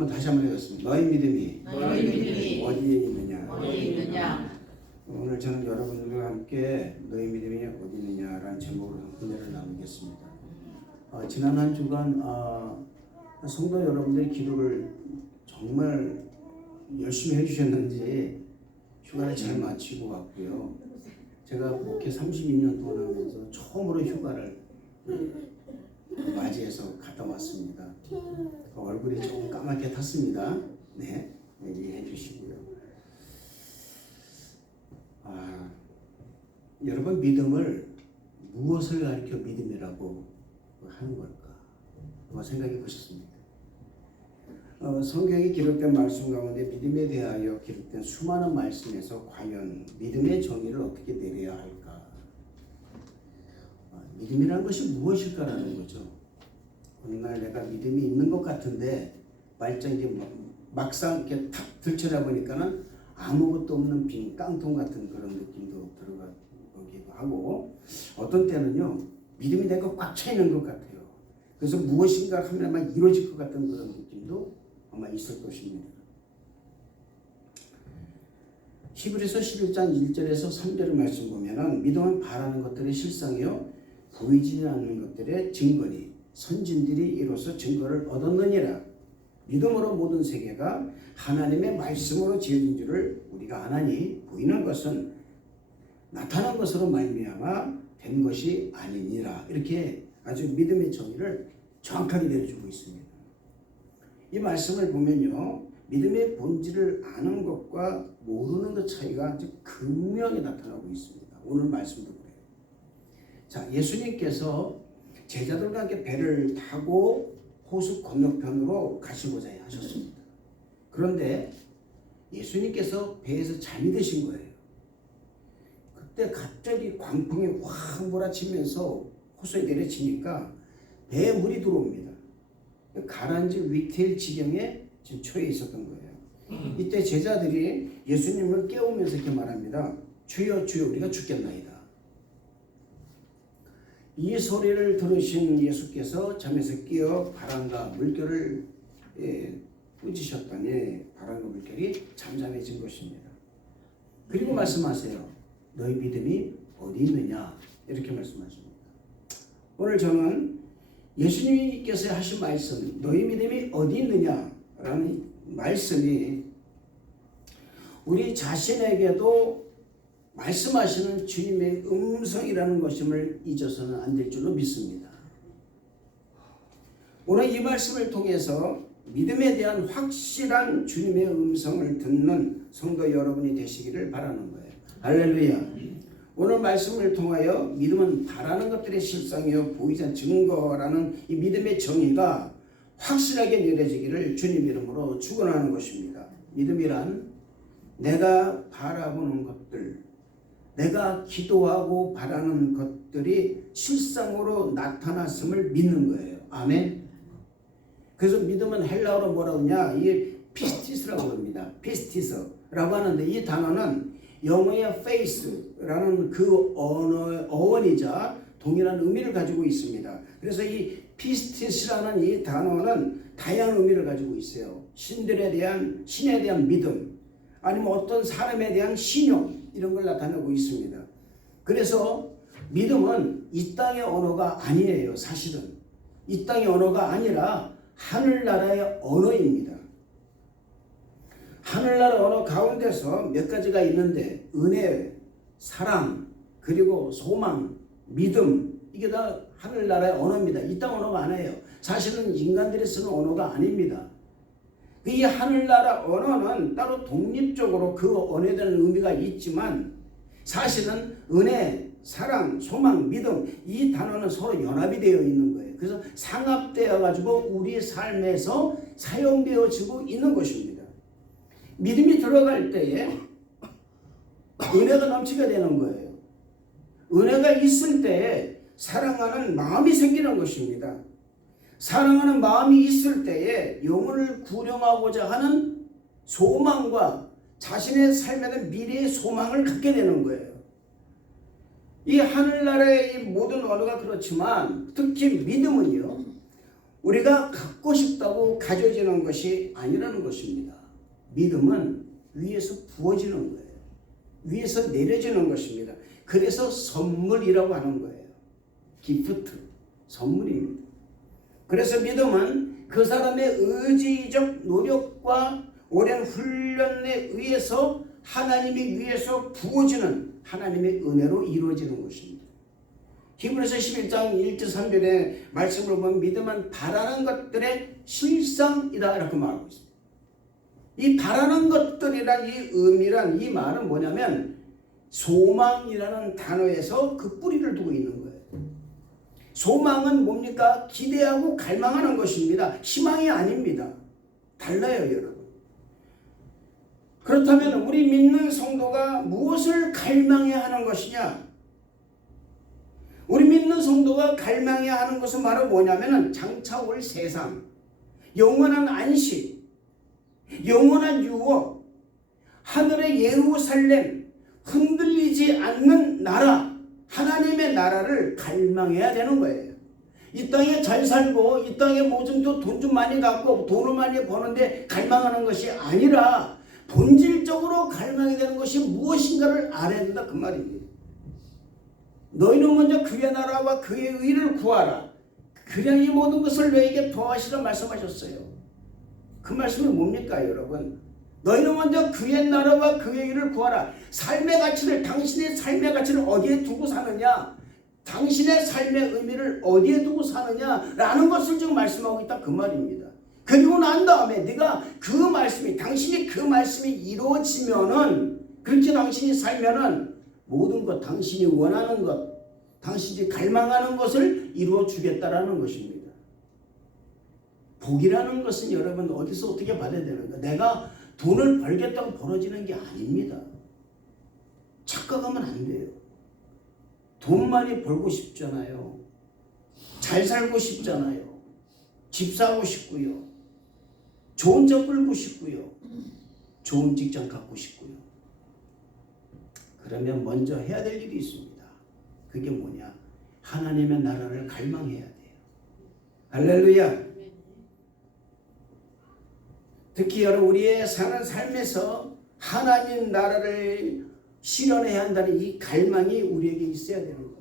다시 한번 해보겠습니다. 너희 믿음이 어디에 있느냐? 오늘 저는 여러분들과 함께 너희 믿음이 어디 있느냐라는 제목으로 은혜를 나누겠습니다. 지난 한 주간 성도 여러분들의 기도를 정말 열심히 해주셨는지 휴가를 잘 마치고 왔고요. 제가 목회 32년 동안 하면서 처음으로 휴가를 맞이해서 갔다 왔습니다. 얼굴이 조금 까맣게 탔습니다. 네, 이해해 주시고요. 여러분, 믿음을 무엇을 가리켜 믿음이라고 하는 걸까? 한번 생각해 보셨습니까? 성경에 기록된 말씀 가운데 믿음에 대하여 기록된 수많은 말씀에서 과연 믿음의 정의를 어떻게 내려야 할까? 믿음이라는 것이 무엇일까라는 거죠. 어느 날 내가 믿음이 있는 것 같은데 말짱이 막상 이렇게 탁 들춰다 보니까는 아무것도 없는 빈 깡통 같은 그런 느낌도 들어가기도 하고, 어떤 때는요 믿음이 내가 꽉 차 있는 것 같아요. 그래서 무엇인가 하면 이루어질 것 같은 그런 느낌도 아마 있을 것입니다. 히브리서 11장 1절에서 3절의 말씀 보면은 믿음은 바라는 것들의 실상이요 보이지 않는 것들의 증거니 선진들이 이로써 증거를 얻었느니라. 믿음으로 모든 세계가 하나님의 말씀으로 지어진 줄을 우리가 아나니 보이는 것은 나타난 것으로 말미암아 된 것이 아니니라. 이렇게 아주 믿음의 정의를 정확하게 내려주고 있습니다. 이 말씀을 보면요, 믿음의 본질을 아는 것과 모르는 것 차이가 아주 극명하게 나타나고 있습니다. 오늘 말씀도 그래요. 자, 예수님께서 제자들과 함께 배를 타고 호수 건너편으로 가시고자 하셨습니다. 그런데 예수님께서 배에서 잠이 드신 거예요. 그때 갑자기 광풍이 확 몰아치면서 호수에 내려치니까 배에 물이 들어옵니다. 가라앉을 위태일 지경에 지금 처해 있었던 거예요. 이때 제자들이 예수님을 깨우면서 이렇게 말합니다. 주여 주여 우리가 죽겠나이다. 이 소리를 들으신 예수께서 잠에서 깨어 바람과 물결을 꾸짖으셨더니 바람과 물결이 잠잠해진 것입니다. 그리고 말씀하세요. 너희 믿음이 어디 있느냐? 이렇게 말씀하십니다. 오늘 저는 예수님께서 하신 말씀, 너희 믿음이 어디 있느냐라는 말씀이 우리 자신에게도 말씀하시는 주님의 음성이라는 것임을 잊어서는 안 될 줄로 믿습니다. 오늘 이 말씀을 통해서 믿음에 대한 확실한 주님의 음성을 듣는 성도 여러분이 되시기를 바라는 거예요. 할렐루야. 오늘 말씀을 통하여 믿음은 바라는 것들의 실상이요 보이지 않는 증거라는 이 믿음의 정의가 확실하게 내려지기를 주님 이름으로 축원하는 것입니다. 믿음이란 내가 바라보는 것들, 내가 기도하고 바라는 것들이 실상으로 나타났음을 믿는 거예요. 아멘. 그래서 믿음은 헬라어로 뭐라고 하냐, 이게 피스티스라고 합니다. 피스티스라고 하는데 이 단어는 영어의 faith라는 그 어원이자 동일한 의미를 가지고 있습니다. 그래서 이 피스티스라는 이 단어는 다양한 의미를 가지고 있어요. 신에 대한 믿음, 아니면 어떤 사람에 대한 신용, 이런 걸 나타내고 있습니다. 그래서 믿음은 이 땅의 언어가 아니에요. 사실은 이 땅의 언어가 아니라 하늘나라의 언어입니다. 하늘나라 언어 가운데서 몇 가지가 있는데 은혜, 사랑, 그리고 소망, 믿음, 이게 다 하늘나라의 언어입니다. 이 땅 언어가 아니에요. 사실은 인간들이 쓰는 언어가 아닙니다. 이 하늘나라 언어는 따로 독립적으로 그 언어에 대한 의미가 있지만 사실은 은혜, 사랑, 소망, 믿음, 이 단어는 서로 연합이 되어 있는 거예요. 그래서 상합되어 가지고 우리 삶에서 사용되어지고 있는 것입니다. 믿음이 들어갈 때에 은혜가 넘치게 되는 거예요. 은혜가 있을 때에 사랑하는 마음이 생기는 것입니다. 사랑하는 마음이 있을 때에 영혼을 구령하고자 하는 소망과 자신의 삶에 대한 미래의 소망을 갖게 되는 거예요. 이 하늘나라의 이 모든 언어가 그렇지만 특히 믿음은요, 우리가 갖고 싶다고 가져지는 것이 아니라는 것입니다. 믿음은 위에서 부어지는 거예요. 위에서 내려지는 것입니다. 그래서 선물이라고 하는 거예요. 기프트, 선물입니다. 그래서 믿음은 그 사람의 의지적 노력과 오랜 훈련에 의해서 하나님이 위에서 부어지는 하나님의 은혜로 이루어지는 것입니다. 히브리서 11장 1절 3절의 말씀을 보면 믿음은 바라는 것들의 실상이다 이렇게 말하고 있습니다. 이 바라는 것들이란 이 의미란 이 말은 뭐냐면 소망이라는 단어에서 그 뿌리를 두고 있는 거예요. 소망은 뭡니까? 기대하고 갈망하는 것입니다. 희망이 아닙니다. 달라요, 여러분. 그렇다면 우리 믿는 성도가 무엇을 갈망해야 하는 것이냐? 우리 믿는 성도가 갈망해야 하는 것은 바로 뭐냐면 장차 올 세상, 영원한 안식, 영원한 유업, 하늘의 예루살렘, 흔들리지 않는 나라, 하나님의 나라를 갈망해야 되는 거예요. 이 땅에 잘 살고 이 땅에 뭐좀 돈 좀 많이 갖고 돈을 많이 버는데 갈망하는 것이 아니라 본질적으로 갈망해야 되는 것이 무엇인가를 알아야 된다 그 말입니다. 너희는 먼저 그의 나라와 그의 의를 구하라. 그냥 이 모든 것을 너에게 더하시라 말씀하셨어요. 그 말씀이 뭡니까 여러분? 너희는 먼저 그의 나라와 그의 의를 구하라. 삶의 가치를 당신의 삶의 가치를 어디에 두고 사느냐? 당신의 삶의 의미를 어디에 두고 사느냐라는 것을 지금 말씀하고 있다 그 말입니다. 그리고 난 다음에 네가 그 말씀이 당신이 그 말씀이 이루어지면은 그렇게 당신이 살면은 모든 것 당신이 원하는 것 당신이 갈망하는 것을 이루어 주겠다라는 것입니다. 복이라는 것은 여러분 어디서 어떻게 받아야 되는가? 내가 돈을 벌겠다고 벌어지는 게 아닙니다. 착각하면 안 돼요. 돈 많이 벌고 싶잖아요. 잘 살고 싶잖아요. 집 사고 싶고요. 좋은 차 끌고 싶고요. 좋은 직장 갖고 싶고요. 그러면 먼저 해야 될 일이 있습니다. 그게 뭐냐? 하나님의 나라를 갈망해야 돼요. 할렐루야. 특히 여러분 우리의 사는 삶에서 하나님 나라를 실현해야 한다는 이 갈망이 우리에게 있어야 되는 거예요.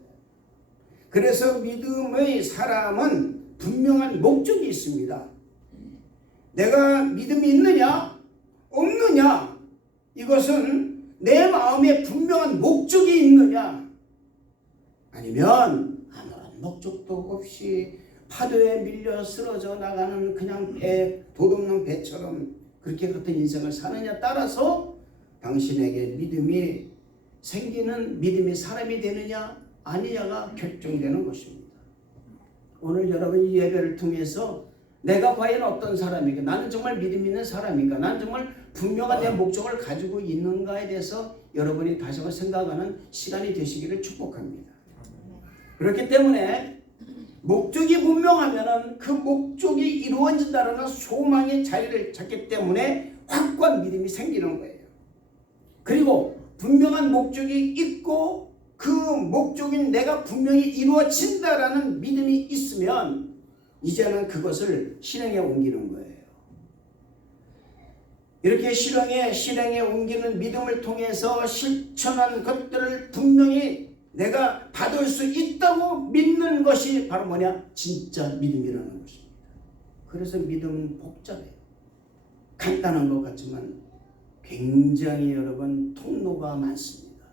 그래서 믿음의 사람은 분명한 목적이 있습니다. 내가 믿음이 있느냐 없느냐 이것은 내 마음에 분명한 목적이 있느냐 아니면 아무런 목적도 없이 파도에 밀려 쓰러져 나가는 그냥 배, 돛없는 배처럼 그렇게 같은 인생을 사느냐 따라서 당신에게 믿음이 생기는 믿음의 사람이 되느냐 아니냐가 결정되는 것입니다. 오늘 여러분 이 예배를 통해서 내가 과연 어떤 사람인가, 나는 정말 믿음 있는 사람인가, 나는 정말 분명한 내 목적을 가지고 있는가에 대해서 여러분이 다시 한번 생각하는 시간이 되시기를 축복합니다. 그렇기 때문에 목적이 분명하면 그 목적이 이루어진다는 소망의 자리를 찾기 때문에 확고한 믿음이 생기는 거예요. 그리고 분명한 목적이 있고 그 목적인 내가 분명히 이루어진다라는 믿음이 있으면 이제는 그것을 실행에 옮기는 거예요. 이렇게 실행에 옮기는 믿음을 통해서 실천한 것들을 분명히 내가 받을 수 있다고 믿는 것이 바로 뭐냐? 진짜 믿음이라는 것입니다. 그래서 믿음은 복잡해요. 간단한 것 같지만 굉장히 여러분 통로가 많습니다.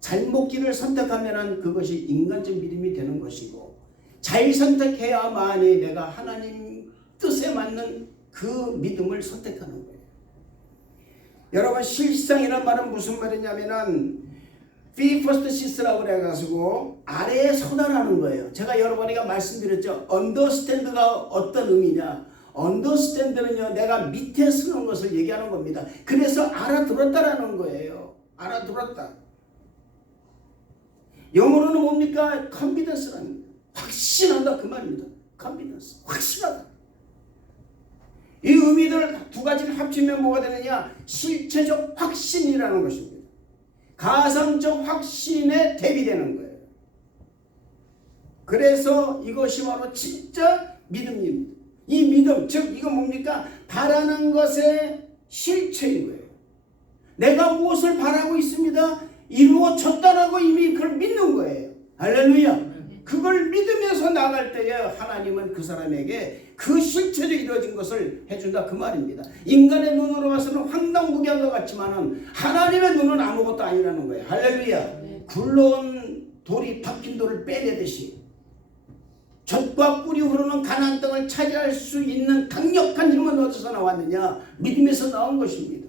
잘못 길을 선택하면 그것이 인간적 믿음이 되는 것이고 잘 선택해야만이 내가 하나님 뜻에 맞는 그 믿음을 선택하는 거예요. 여러분 실상이란 말은 무슨 말이냐면은 Be first sit라고 그래가지고 아래에 서다라는 거예요. 제가 여러분에게 말씀드렸죠. understand가 어떤 의미냐? understand는요 내가 밑에 서는 것을 얘기하는 겁니다. 그래서 알아들었다라는 거예요. 알아들었다. 영어로는 뭡니까? confidence라는 거예요. 확신한다 그 말입니다. confidence 확신하다. 이 의미들 두 가지를 합치면 뭐가 되느냐? 실체적 확신이라는 것입니다. 가상적 확신에 대비되는 거예요. 그래서 이것이 바로 진짜 믿음입니다. 이 믿음, 즉 이거 뭡니까? 바라는 것의 실체인 거예요. 내가 무엇을 바라고 있습니다. 이루어졌다라고 이미 그걸 믿는 거예요. 할렐루야. 그걸 믿으면서 나갈 때에 하나님은 그 사람에게 그 실체로 이루어진 것을 해준다 그 말입니다. 인간의 눈으로 봐서는 황당무계한 것 같지만은 하나님의 눈은 아무것도 아니라는 거예요. 할렐루야. 굴러온 돌이 박힌 돌을 빼내듯이 젖과 꿀이 흐르는 가나안 땅을 차지할 수 있는 강력한 힘은 어디서 나왔느냐? 믿음에서 나온 것입니다.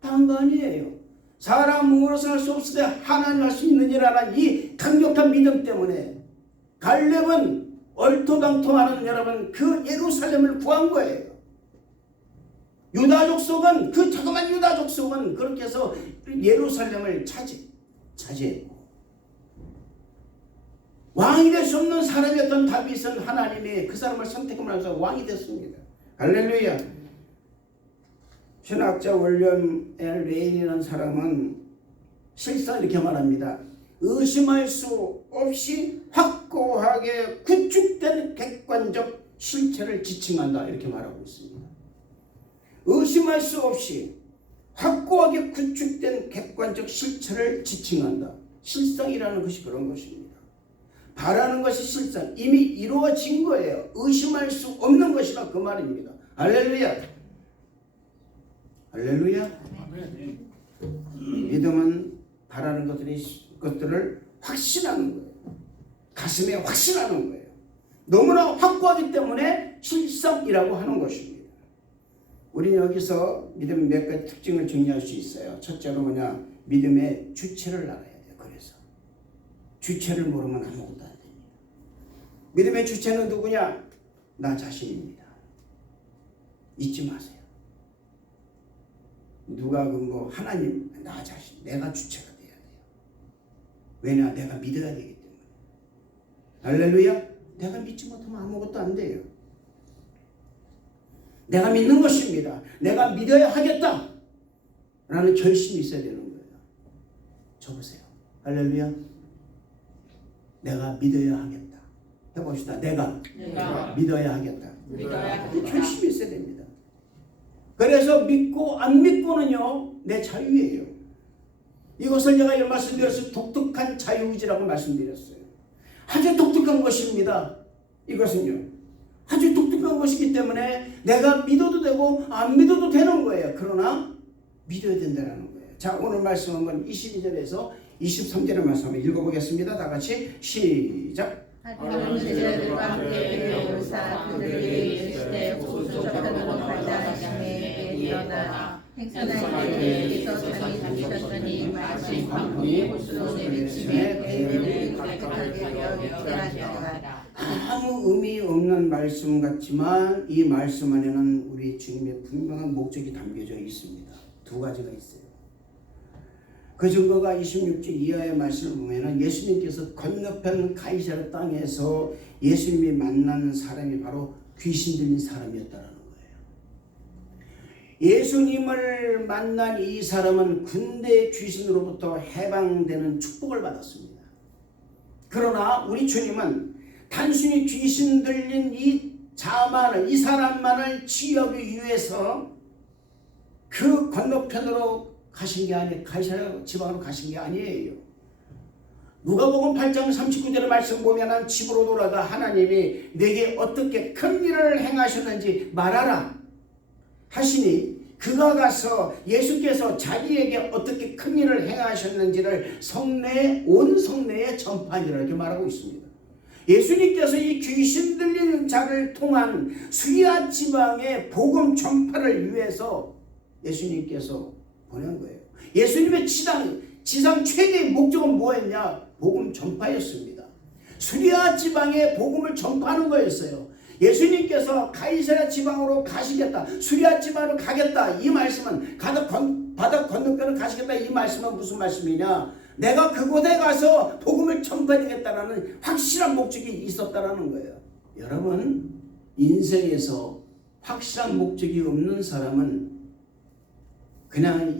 다른 거 아니에요. 사람 몸으로서 할 수 없을 때 하나님 할 수 있느니라는 이 강력한 믿음 때문에 갈렙은 얼토당토하는 여러분 그 예루살렘을 구한 거예요. 유다 족속은 그 자그마한 유다 족속은 그렇게 해서 예루살렘을 차지했고 왕이 될 수 없는 사람이었던 다윗은 하나님이 그 사람을 선택하면서 왕이 됐습니다. 할렐루야. 신학자 윌리엄 L. 레인이라는 사람은 실상 이렇게 말합니다. 의심할 수 없이 확고하게 구축된 객관적 실체를 지칭한다 이렇게 말하고 있습니다. 의심할 수 없이 확고하게 구축된 객관적 실체를 지칭한다. 실상이라는 것이 그런 것입니다. 바라는 것이 실상, 이미 이루어진 거예요. 의심할 수 없는 것이라 그 말입니다. 할렐루야. 할렐루야. 믿음은 바라는 것들을 확신하는 거예요. 가슴에 확신하는 거예요. 너무나 확고하기 때문에 실상이라고 하는 것입니다. 우리는 여기서 믿음의 몇 가지 특징을 정리할 수 있어요. 첫째로 뭐냐? 믿음의 주체를 알아야 돼요. 그래서 주체를 모르면 아무것도 안 됩니다. 믿음의 주체는 누구냐? 나 자신입니다. 잊지 마세요. 누가 하나님, 나 자신, 내가 주체가 돼야 돼요. 왜냐? 내가 믿어야 되기 때문에. 할렐루야. 내가 믿지 못하면 아무것도 안 돼요. 내가 믿는 것입니다. 내가 믿어야 하겠다 라는 결심이 있어야 되는 거예요. 쳐보세요. 할렐루야. 내가 믿어야 하겠다. 해봅시다. 내가 믿어야 하겠다. 결심이 있어야 됩니다. 그래서 믿고 안 믿고는요 내 자유예요. 이것을 제가 말씀드렸어요. 독특한 자유의지라고 말씀드렸어요. 아주 독특한 것입니다. 이것은요 아주 독특한 것이기 때문에 내가 믿어도 되고 안 믿어도 되는 거예요. 그러나 믿어야 된다는 거예요. 자, 오늘 말씀은 건 22절에서 23절의 말씀 한번 읽어보겠습니다. 다 같이 시작. 하나님은 제자들과 함께 배우사 그들을 이르시되 고소적으로 발달하심에 일어나 행선할 때에 예수께서 잠이 드셨더니 마침 광풍이 호수로 내리침에 배를 깨끗하게 하여 유쾌하게 하라. 아무 의미 없는 말씀 같지만 이 말씀 안에는 우리 주님의 분명한 목적이 담겨져 있습니다. 두 가지가 있어요. 그 증거가 26절 이하의 말씀을 보면 예수님께서 건너편 가이사랴 땅에서 예수님이 만난 사람이 바로 귀신 들린 사람이었다는 거예요. 예수님을 만난 이 사람은 군대 귀신으로부터 해방되는 축복을 받았습니다. 그러나 우리 주님은 단순히 귀신 들린 이 사람만을 치유하기 위해서 그 건너편으로 가신 게 아니에요. 가이사랴 지방으로 가신 게 아니에요. 누가복음 8장 39절의 말씀 보면 집으로 돌아가 하나님이 내게 어떻게 큰 일을 행하셨는지 말하라 하시니 그가 가서 예수께서 자기에게 어떻게 큰 일을 행하셨는지를 온 성내에 전파하니라 이렇게 말하고 있습니다. 예수님께서 이 귀신 들리는 자를 통한 수리아 지방의 복음 전파를 위해서 예수님께서 보낸 거예요. 예수님의 지상 최대의 목적은 뭐였냐? 복음 전파였습니다. 수리아 지방에 복음을 전파하는 거였어요. 예수님께서 가이사랴 지방으로 가시겠다, 수리아 지방으로 가겠다, 이 말씀은 바다 건너편으로 가시겠다, 이 말씀은 무슨 말씀이냐? 내가 그곳에 가서 복음을 전파하겠다라는 확실한 목적이 있었다라는 거예요. 여러분, 인생에서 확실한 목적이 없는 사람은 그냥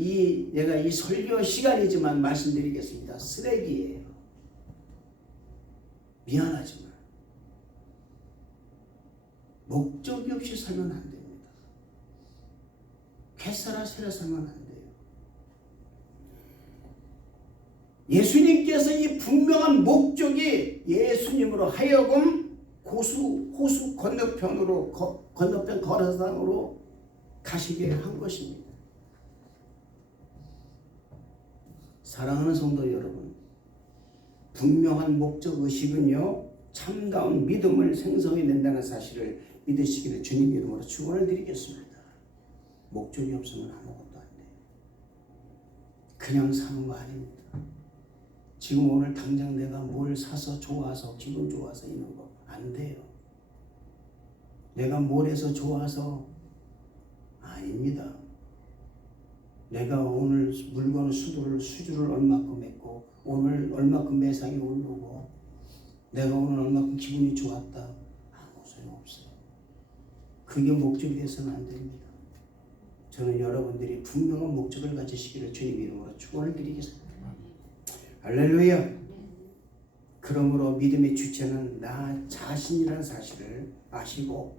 내가 이 설교 시간이지만 말씀드리겠습니다. 쓰레기예요. 미안하지만. 목적이 없이 살면 안 됩니다. 개살아 새려 살면 안 돼요. 예수님께서 이 분명한 목적이 예수님으로 하여금 호수 건너편 거라상으로 가시게 한 것입니다. 사랑하는 성도 여러분, 분명한 목적 의식은요, 참다운 믿음을 생성해 낸다는 사실을 믿으시기를 주님 이름으로 축원을 드리겠습니다. 목적이 없으면 아무것도 안 돼요. 그냥 사는 거 아닙니다. 지금 오늘 당장 내가 뭘 사서 좋아서 기분 좋아서 있는 거 안 돼요. 내가 뭘 해서 좋아서 아닙니다. 내가 오늘 물건 수주를 얼마큼 했고 오늘 얼마큼 매상이 오르고 내가 오늘 얼마큼 기분이 좋았다. 아무 소용없어요. 그게 목적이 돼서는 안 됩니다. 저는 여러분들이 분명한 목적을 가지시기를 주님 이름으로 축원을 드리겠습니다. 할렐루야. 그러므로 믿음의 주체는 나 자신이라는 사실을 아시고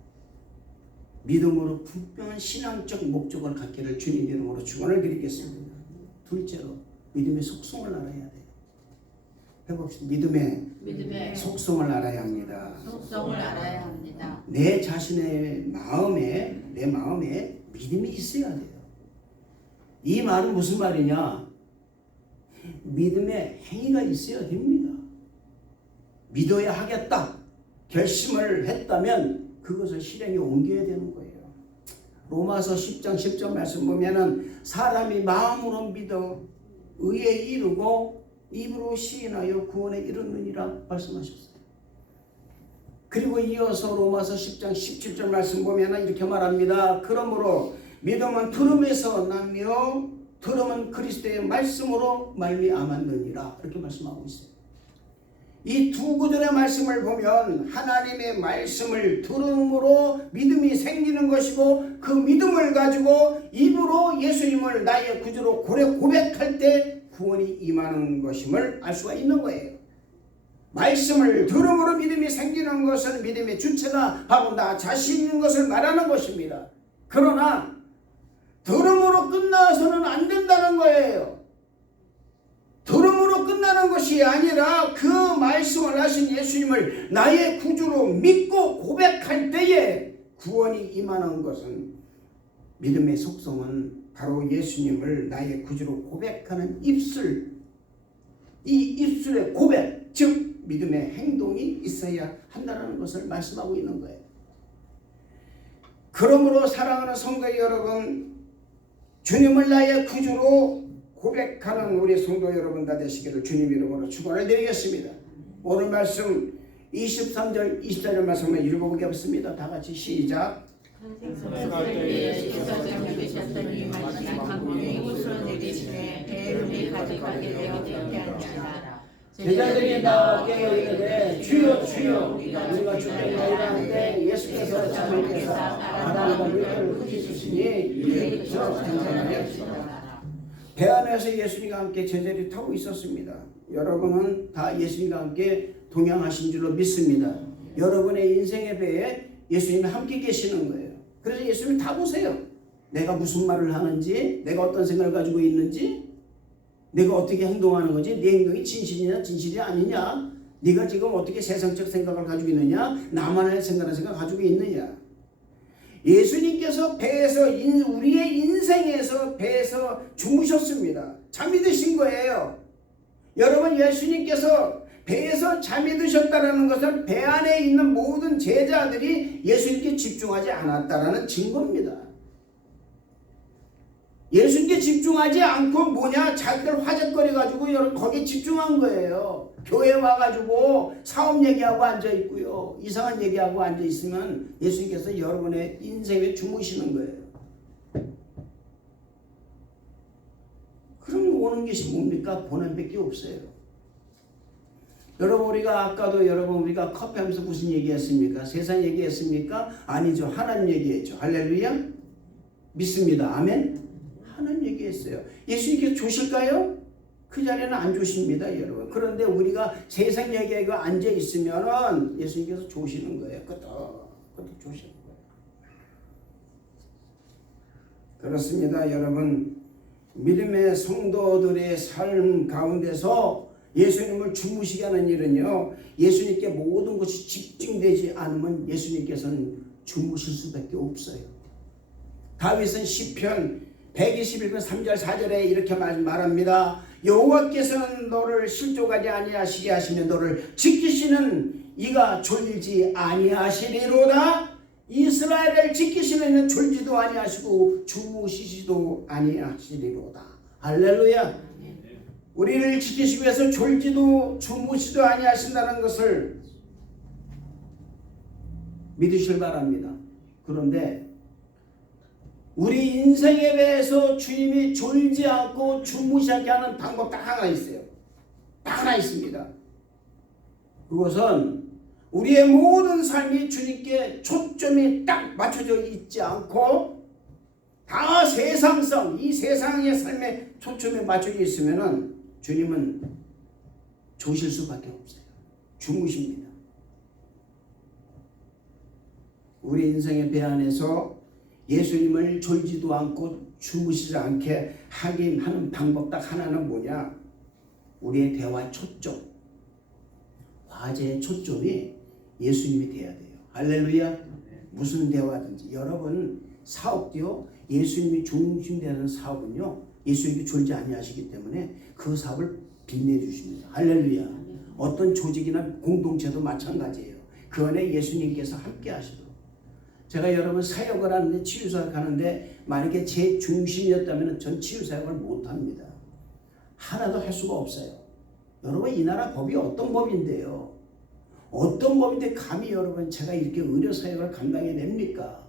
믿음으로 분명한 신앙적 목적을 갖기를 주님 이름으로 축원을 드리겠습니다. 둘째로 믿음의 속성을 알아야 돼요. 해봅시다. 믿음의 속성을 알아야 합니다. 속성을 알아야 합니다. 내 자신의 내 마음에 믿음이 있어야 돼요. 이 말은 무슨 말이냐? 믿음의 행위가 있어야 됩니다. 믿어야 하겠다 결심을 했다면 그것을 실행에 옮겨야 되는 거예요. 로마서 10장 10절 말씀 보면은 사람이 마음으로 믿어 의에 이르고 입으로 시인하여 구원에 이르느니라 말씀하셨어요. 그리고 이어서 로마서 10장 17절 말씀 보면은 이렇게 말합니다. 그러므로 믿음은 들음에서 나며 들음은 그리스도의 말씀으로 말미암았느니라 이렇게 말씀하고 있어요. 이 두 구절의 말씀을 보면 하나님의 말씀을 들음으로 믿음이 생기는 것이고 그 믿음을 가지고 입으로 예수님을 나의 구주로 고백할 때 구원이 임하는 것임을 알 수가 있는 거예요. 말씀을 들음으로 믿음이 생기는 것은 믿음의 주체가 바로 나 자신인 것을 말하는 것입니다. 그러나 들음으로 끝나서는 안 된다는 거예요. 들음으로 끝나는 것이 아니라 그 말씀을 하신 예수님을 나의 구주로 믿고 고백할 때에 구원이 임하는 것은 믿음의 속성은 바로 예수님을 나의 구주로 고백하는 입술, 이 입술의 고백, 즉 믿음의 행동이 있어야 한다는 것을 말씀하고 있는 거예요. 그러므로 사랑하는 성도 여러분, 주님을 나의 구주로 고백하는 우리 성도 여러분 다 되시기를 주님 이름으로 축원을 드리겠습니다. 오늘 말씀 23절 24절 말씀을 읽어보겠습니다. 다 같이 시작. 제자들이 나와 깨어 이르되 주여 주여 우리가 죽겠나이다 하는데 예수께서 자기께서 바람과 물결을 흩으시니 이에 그쳐 잠잠하였습니다. 배 안에서 예수님과 함께 제자들이 타고 있었습니다. 여러분은 다 예수님과 함께 동행하신 줄로 믿습니다. 여러분의 인생의 배에 예수님이 함께 계시는 거예요. 그래서 예수님이 다 보세요. 내가 무슨 말을 하는지, 내가 어떤 생각을 가지고 있는지, 내가 어떻게 행동하는 거지, 내 행동이 진실이냐 진실이 아니냐, 네가 지금 어떻게 세상적 생각을 가지고 있느냐, 나만의 생각을 가지고 있느냐. 예수님께서 배에서 우리의 인생에서 배에서 주무셨습니다. 잠이 드신 거예요. 여러분, 예수님께서 배에서 잠이 드셨다는 것은 배 안에 있는 모든 제자들이 예수님께 집중하지 않았다라는 증거입니다. 예수님께 집중하지 않고 뭐냐, 자기들 화제거리 가지고 여러분 거기에 집중한 거예요. 교회 와가지고 사업 얘기하고 앉아있고요, 이상한 얘기하고 앉아있으면 예수님께서 여러분의 인생에 주무시는 거예요. 그럼 오는 것이 뭡니까? 보는 밖에 없어요. 여러분, 우리가 아까도 우리가 커피하면서 무슨 얘기했습니까? 세상 얘기했습니까? 아니죠. 하나님 얘기했죠. 할렐루야. 믿습니다. 아멘. 하나님 얘기했어요. 예수님께서 조실까요? 그 자리에는 안 조십니다, 여러분. 그런데 우리가 세상 얘기하고 앉아 있으면은 예수님께서 조시는 거예요. 끄덕 조시는 거예요. 그렇습니다. 여러분, 믿음의 성도들의 삶 가운데서 예수님을 주무시게 하는 일은요, 예수님께 모든 것이 집중되지 않으면 예수님께서는 주무실 수밖에 없어요. 다윗은 시편 121편 3절 4절에 이렇게 말합니다. 여호와께서는 너를 실족하지 아니하시게 하시며 너를 지키시는 이가 졸지 아니하시리로다. 이스라엘을 지키시는 이는 졸지도 아니하시고 주무시지도 아니하시리로다. 할렐루야. 우리를 지키시기 위해서 졸지도 주무시도 아니하신다는 것을 믿으실 바랍니다. 그런데 우리 인생에 대해서 주님이 졸지 않고 주무시게 하는 방법 딱 하나 있어요. 딱 하나 있습니다. 그것은 우리의 모든 삶이 주님께 초점이 딱 맞춰져 있지 않고 다 세상성, 이 세상의 삶에 초점이 맞춰져 있으면은 주님은 조실 수밖에 없어요. 주무십니다. 우리 인생의 배 안에서 예수님을 졸지도 않고 주무시지 않게 하긴 하는 방법 딱 하나는 뭐냐? 우리의 대화 초점, 화제의 초점이 예수님이 돼야 돼요. 할렐루야. 무슨 대화든지. 여러분, 사업도요, 예수님이 중심되는 사업은요, 예수님이 졸지 아니하시기 때문에 그 사업을 빛내주십니다. 할렐루야. 어떤 조직이나 공동체도 마찬가지예요. 그 안에 예수님께서 함께 하시도록. 제가 여러분 사역을 하는데, 치유사역을 하는데 만약에 제 중심이었다면 전 치유사역을 못합니다. 하나도 할 수가 없어요. 여러분, 이 나라 법이 어떤 법인데요? 어떤 법인데 감히 여러분 제가 이렇게 의료사역을 감당해냅니까?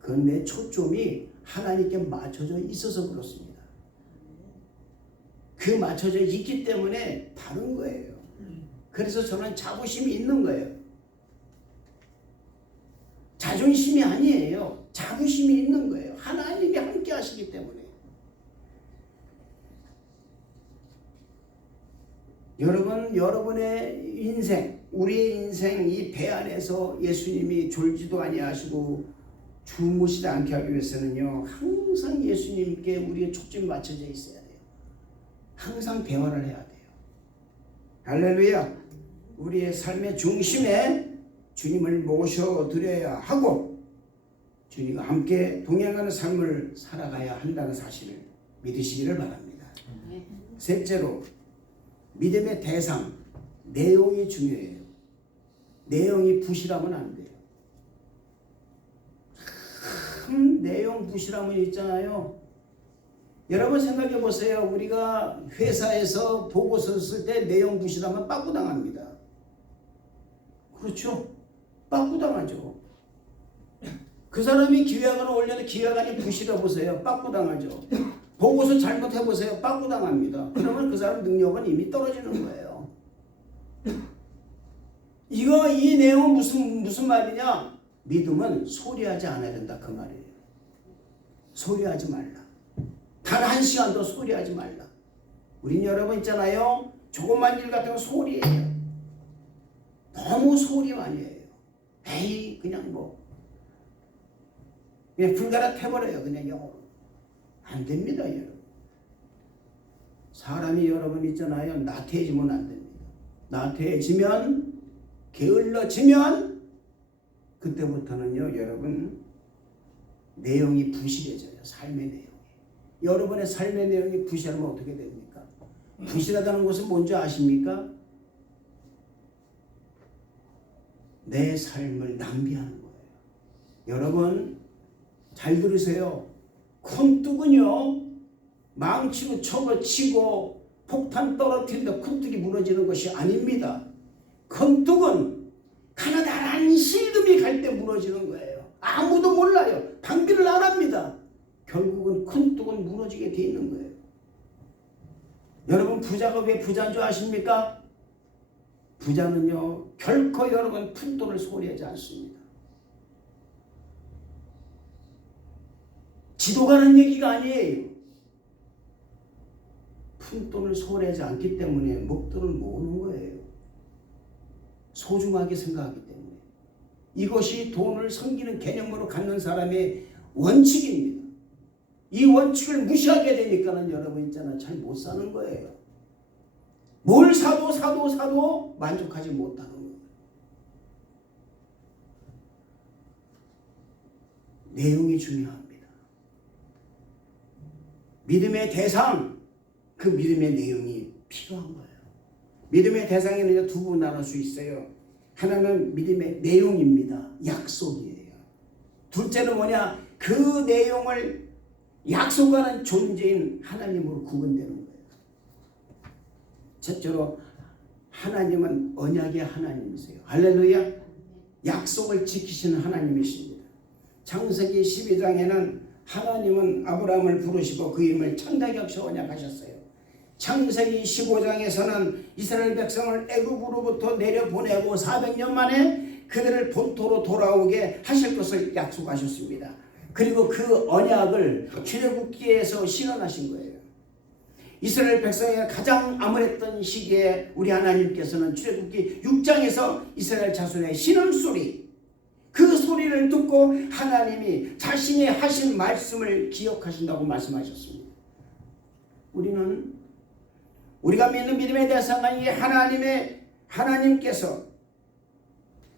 그건 내 초점이 하나님께 맞춰져 있어서 그렇습니다. 그 맞춰져 있기 때문에 다른 거예요. 그래서 저는 자부심이 있는 거예요. 자존심이 아니에요. 자부심이 있는 거예요. 하나님이 함께 하시기 때문에. 여러분, 여러분의 인생, 우리의 인생 이 배 안에서 예수님이 졸지도 아니하시고 주무시지 않게 하기 위해서는요, 항상 예수님께 우리의 초점이 맞춰져 있어야 돼요. 항상 대화를 해야 돼요. 할렐루야. 우리의 삶의 중심에 주님을 모셔드려야 하고 주님과 함께 동행하는 삶을 살아가야 한다는 사실을 믿으시기를 바랍니다. 셋째로, 믿음의 대상, 내용이 중요해요. 내용이 부실하면 안 돼요. 참 내용 부실하면 있잖아요. 여러분 생각해 보세요. 우리가 회사에서 보고서를 쓸 때 내용 부실하면 빠꾸당합니다. 그렇죠? 빠꾸당하죠. 그 사람이 기획안을 올려도 기획안이 부실해 보세요. 빠꾸당하죠. 보고서 잘못해 보세요. 빠꾸당합니다. 그러면 그 사람 능력은 이미 떨어지는 거예요. 이 내용은 무슨 말이냐? 믿음은 소리하지 않아야 된다, 그 말이에요. 소리하지 말라. 단 한 시간도 소리하지 말라. 우린 여러분 있잖아요. 조그만 일 같은 거 소리예요. 너무 소리 많이 해요. 에이, 그냥 그냥 불가라 해버려요. 그냥 영어로. 안 됩니다, 여러분. 사람이 여러분 있잖아요. 나태해지면 안 됩니다. 나태해지면, 게을러지면, 그때부터는요, 여러분, 내용이 부실해져요. 삶의 내용이. 여러분의 삶의 내용이 부실하면 어떻게 됩니까? 부실하다는 것은 뭔지 아십니까? 내 삶을 낭비하는 거예요. 여러분, 잘 들으세요. 콘뚝은요, 망치로 쳐치고 폭탄 떨어뜨린다 콘뚝이 무너지는 것이 아닙니다. 콘뚝은 가나다란 실금이 갈 때 무너지는 거예요. 아무도 몰라요. 방비를 안 합니다. 결국은 콘뚝은 무너지게 돼 있는 거예요. 여러분, 부자가 왜 부자인 줄 아십니까? 부자는요, 결코 여러분 푼돈을 소리하지 않습니다. 지도가는 얘기가 아니에요. 푼돈을 소리하지 않기 때문에 목돈을 모으는 거예요. 소중하게 생각하기 때문에. 이것이 돈을 섬기는 개념으로 갖는 사람의 원칙입니다. 이 원칙을 무시하게 되니까는 여러분 있잖아 잘 못 사는 거예요. 뭘 사도 만족하지 못하는 거예요. 내용이 중요합니다. 믿음의 대상, 그 믿음의 내용이 필요한 거예요. 믿음의 대상에는 두 부분 나눌 수 있어요. 하나는 믿음의 내용입니다. 약속이에요. 둘째는 뭐냐? 그 내용을 약속하는 존재인 하나님으로 구분되는 거예요. 첫째로 하나님은 언약의 하나님이세요. 할렐루야. 약속을 지키시는 하나님이십니다. 창세기 12장에는 하나님은 아브라함을 부르시고 그 이름을 창작약속 언약하셨어요. 창세기 15장에서는 이스라엘 백성을 애굽으로부터 내려보내고 400년 만에 그들을 본토로 돌아오게 하실 것을 약속하셨습니다. 그리고 그 언약을 출애굽기에서 실현하신 거예요. 이스라엘 백성이 가장 암울했던 시기에 우리 하나님께서는 출애굽기 6장에서 이스라엘 자손의 신음소리, 그 소리를 듣고 하나님이 자신이 하신 말씀을 기억하신다고 말씀하셨습니다. 우리가 믿는 믿음의 대상은 이 하나님께서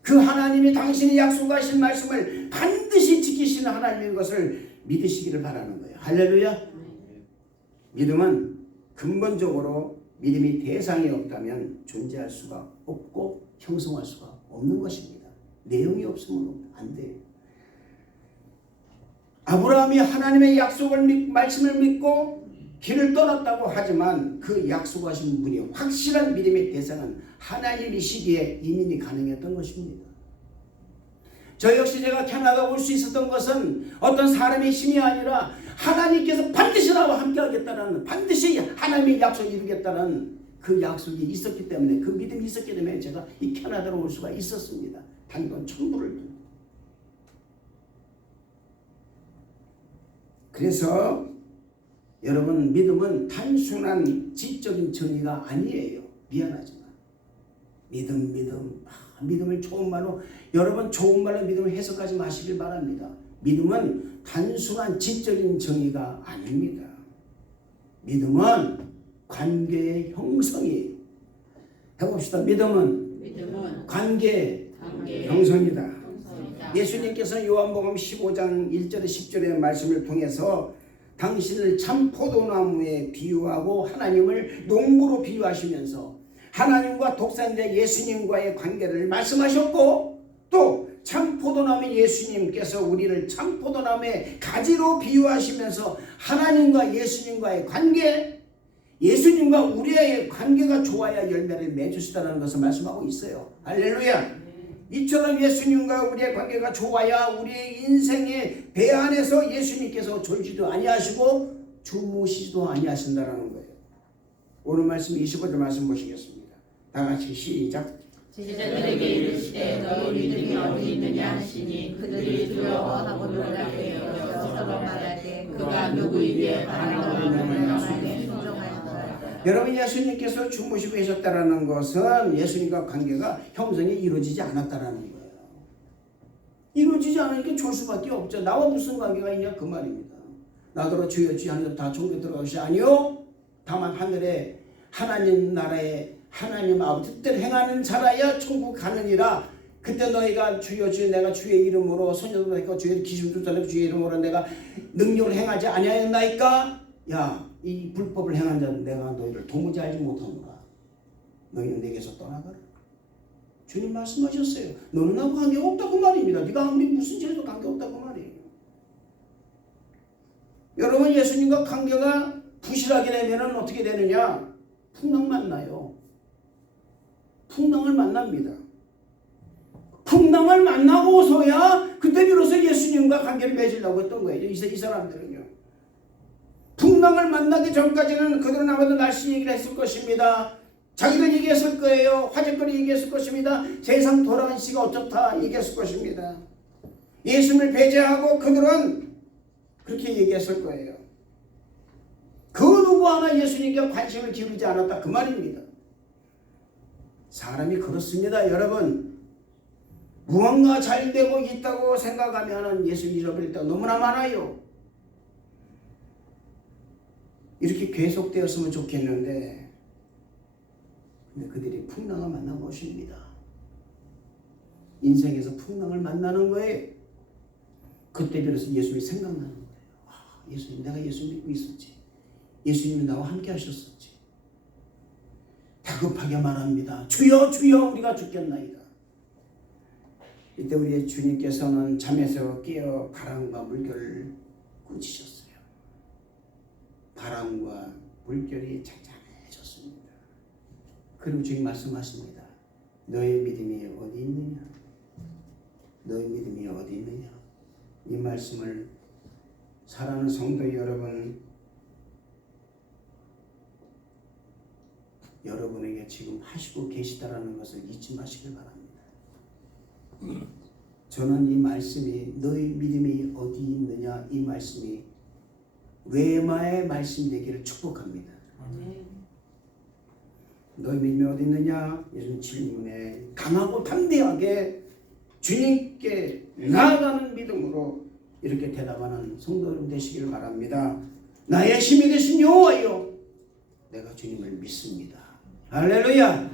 그 하나님이 당신이 약속하신 말씀을 반드시 지키시는 하나님인 것을 믿으시기를 바라는 거예요. 할렐루야. 믿음은 근본적으로 믿음이 대상이 없다면 존재할 수가 없고 형성할 수가 없는 것입니다. 내용이 없으면 안 돼요. 아브라함이 하나님의 말씀을 믿고 길을 떠났다고 하지만 그 약속하신 분이 확실한 믿음의 대상은 하나님이시기에 이민이 가능했던 것입니다. 저 역시 제가 캐나다 올 수 있었던 것은 어떤 사람의 힘이 아니라 하나님께서 반드시 나와 함께 하겠다는, 반드시 하나님의 약속을 이루겠다는 그 약속이 있었기 때문에, 그 믿음이 있었기 때문에 제가 이 캐나다로 올 수가 있었습니다. 단돈 1,000불을. 그래서 여러분, 믿음은 단순한 지적인 정의가 아니에요. 미안하지만 믿음을 좋은 말로, 여러분 좋은 말로 믿음을 해석하지 마시길 바랍니다. 믿음은 단순한 지적인 정의가 아닙니다. 믿음은 관계의 형성이에요. 해봅시다. 믿음은 관계의 형성이다. 예수님께서 요한복음 15장 1절에 10절의 말씀을 통해서 당신을 참 포도나무에 비유하고 하나님을 농부로 비유하시면서 하나님과 독생자 예수님과의 관계를 말씀하셨고, 또 참 포도나무인 예수님께서 우리를 참 포도나무의 가지로 비유하시면서 하나님과 예수님과의 관계, 예수님과 우리의 관계가 좋아야 열매를 맺으시다는 것을 말씀하고 있어요. 할렐루야. 이처럼 예수님과 우리의 관계가 좋아야 우리의 인생의 배 안에서 예수님께서 졸지도 아니하시고 주무시지도 아니하신다는 거예요. 오늘 말씀 25절 말씀 보시겠습니다. 다 같이 시작. 제자들에게 이르시되 너희 믿음이 어디 있느냐 하시니 그들이 두려워하고 놀라게 여겨 서로 말하되 그가 누구에 비해 바라보는 명함에 순종하였더라. 여러분, 예수님께서 주무시고 계셨다는 것은 예수님과 관계가 형성이 이루어지지 않았다는 거예요. 이루어지지 않으니까 줄 수밖에 없죠. 나와 무슨 관계가 있냐 그 말입니다. 나더러 주여 주여 하는 다 종교 들어갈 것이 아니요 다만 하늘에 하나님 나라에 하나님 아버지 뜻대로 행하는 자라야 천국 가느니라. 그때 너희가 주여 주여 내가 주의 이름으로 소녀도 했고 주의 기술도 전에 주의 이름으로 내가 능력을 행하지 아니하였나이까. 야, 이 불법을 행한 자는 내가 너희를 도무지 알지 못하노라. 너희는 내게서 떠나가라. 주님 말씀하셨어요. 너는 나하고 관계가 없다고 말입니다. 네가 아무리 무슨 죄도 관계없다고 말이에요. 여러분, 예수님과 관계가 부실하게 되면 어떻게 되느냐? 풍랑 만나요. 풍랑을 만납니다. 풍랑을 만나고서야 그때 비로소 예수님과 관계를 맺으려고 했던 거예요. 이 사람들은요. 풍랑을 만나기 전까지는 그들은 아마도 날씨 얘기를 했을 것입니다. 자기들 얘기했을 거예요. 화제거리 얘기했을 것입니다. 세상 돌아가는 시가 어떻다 얘기했을 것입니다. 예수님을 배제하고 그들은 그렇게 얘기했을 거예요. 그 누구 하나 예수님께 관심을 기울이지 않았다 그 말입니다. 사람이 그렇습니다. 여러분, 무언가 잘 되고 있다고 생각하면 예수 잃어버릴 때가 너무나 많아요. 이렇게 계속되었으면 좋겠는데 근데 그들이 풍랑을 만나 보십니다. 인생에서 풍랑을 만나는 거예요. 그때 비로소 예수님이 생각나는 거예요. 예수님, 내가 예수 믿고 있었지. 예수님이 나와 함께 하셨었지. 다급하게 말합니다. 주여 주여 우리가 죽겠나이다. 이때 우리의 주님께서는 잠에서 깨어 바람과 물결을 꾸짖으셨어요. 바람과 물결이 잔잔해졌습니다. 그리고 주님 말씀하십니다. 너의 믿음이 어디 있느냐? 너의 믿음이 어디 있느냐? 이 말씀을 사랑하는 성도 여러분, 여러분에게 지금 하시고 계시다라는 것을 잊지 마시길 바랍니다. 저는 이 말씀이 너의 믿음이 어디 있느냐 이 말씀이 외마의 말씀이 되기를 축복합니다. 너의 믿음이 어디 있느냐? 예수님 질문에 강하고 담대하게 주님께 나아가는 믿음으로 이렇게 대답하는 성도 여러분 되시기를 바랍니다. 나의 힘이 되신 여호와여, 내가 주님을 믿습니다. 할렐루야.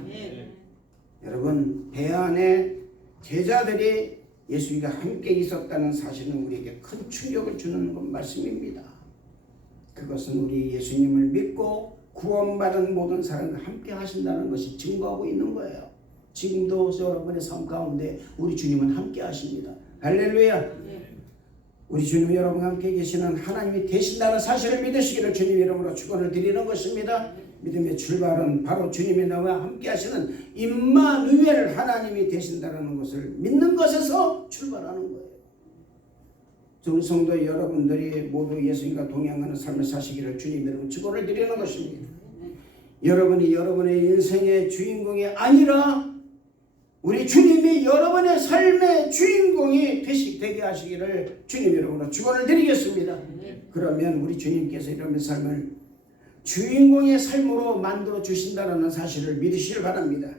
여러분, 배 안에 제자들이 예수님과 함께 있었다는 사실은 우리에게 큰 충격을 주는 말씀입니다. 그것은 우리 예수님을 믿고 구원받은 모든 사람과 함께 하신다는 것이 증거하고 있는 거예요. 지금도 여러분의 삶 가운데 우리 주님은 함께 하십니다. 할렐루야. 우리 주님 여러분과 함께 계시는 하나님이 되신다는 사실을 믿으시기를 주님 이름으로 축원을 드리는 것입니다. 믿음의 출발은 바로 주님이 나와 함께 하시는 임마누엘 하나님이 되신다는 것을 믿는 것에서 출발하는 거예요. 좋은 성도 여러분들이 모두 예수님과 동행하는 삶을 사시기를 주님 이름으로 축원을 드리는 것입니다. 여러분이 여러분의 인생의 주인공이 아니라 우리 주님이 여러분의 삶의 주인공이 되게 하시기를 주님 이름으로 축원을 드리겠습니다. 그러면 우리 주님께서 여러분의 삶을 주인공의 삶으로 만들어 주신다는 사실을 믿으시길 바랍니다.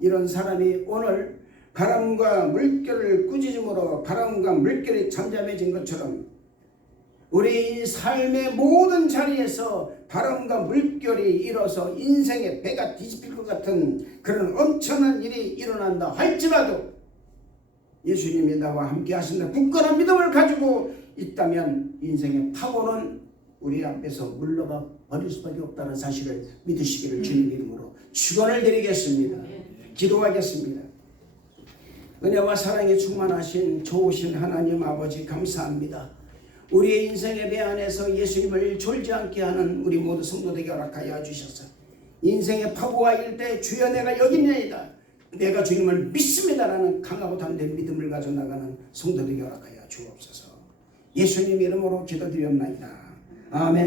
이런 사람이 오늘 바람과 물결을 꾸짖음으로 바람과 물결이 잠잠해진 것처럼 우리 삶의 모든 자리에서 바람과 물결이 일어서 인생의 배가 뒤집힐 것 같은 그런 엄청난 일이 일어난다 할지라도 예수님이 나와 함께 하신다 굳건한 믿음을 가지고 있다면 인생의 파고는 우리 앞에서 물러가 버릴 수밖에 없다는 사실을 믿으시기를 주님 이름으로 축원을 드리겠습니다. 기도하겠습니다. 은혜와 사랑에 충만하신 좋으신 하나님 아버지 감사합니다. 우리의 인생의 배 안에서 예수님을 졸지 않게 하는 우리 모두 성도되게 허락하여 주셔서 인생의 파고가 일 때 주여 내가 여기 있나이다, 내가 주님을 믿습니다라는 강하고 담대한 믿음을 가져 나가는 성도되게 허락하여 주옵소서. 예수님 이름으로 기도드렸나이다. 아멘.